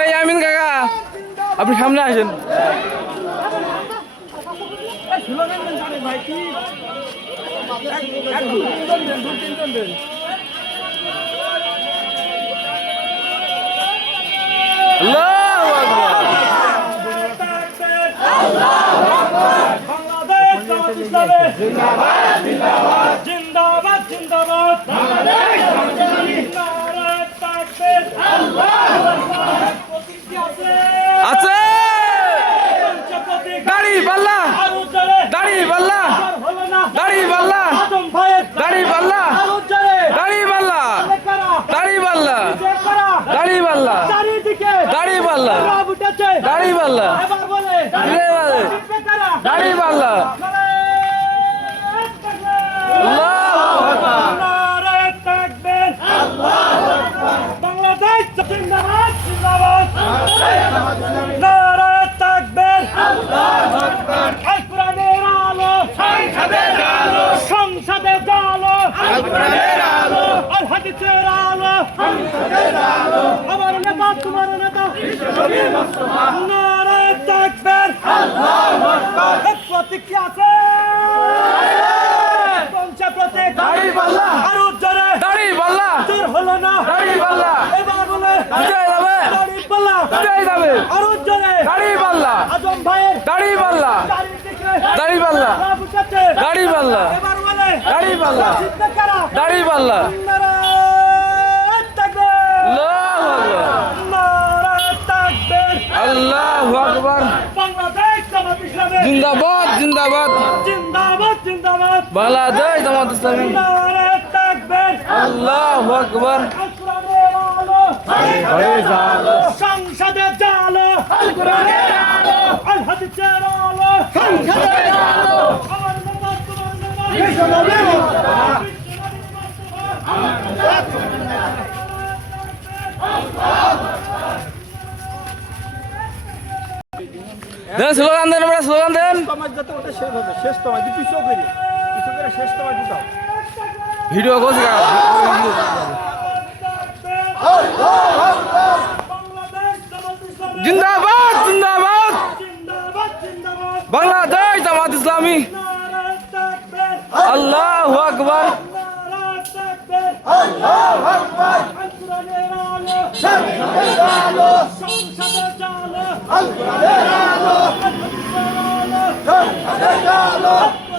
এই আমিন কাকা আপনি সামনে আসেন। জিন্দাবাদ জিন্দাবাদ জিন্দাবাদ জিন্দাবাদ। দাড়ি পাল্লা। দাড়ি পাল্লা? দাড়ি পাল্লা। আল। আলো। আল। আলো। আমার নেতা এক প্রতীকী আছে পঞ্চা প্রতীক দাড়ি পাল্লা আরও জোরে দাড়ি পাল্লা জোর হলো না দাড়ি পাল্লা এবার বলে বিজয় যাবে দাড়ি পাল্লা বিজয় যাবে আরও জোরে দাড়ি পাল্লা আজম ভাইয়ের দাড়ি পাল্লা দাড়ি পাল্লা দাড়ি পাল্লা এবার বলে দাড়ি পাল্লা দাড়ি পাল্লা জিন্দাবাদ জিন্দাবাদ। জিন্দাবাদ জিন্দাবাদ বাংলাদেশ জামাত ইসলামী। আল্লাহু আকবার। সংসদে জালো সংসদে জালো। আমার দেন স্লোগান দেন আমরা স্লোগান দেন। শেষ তোমার পিছু করে পিছু করে শেষ তোমার দিতাম ভিডিও করছি জিন্দাবাদ জিন্দাবাদ। বাংলাদেশ জামাত ইসলামী। আল্লাহু আকবার। আল্লাহু আকবার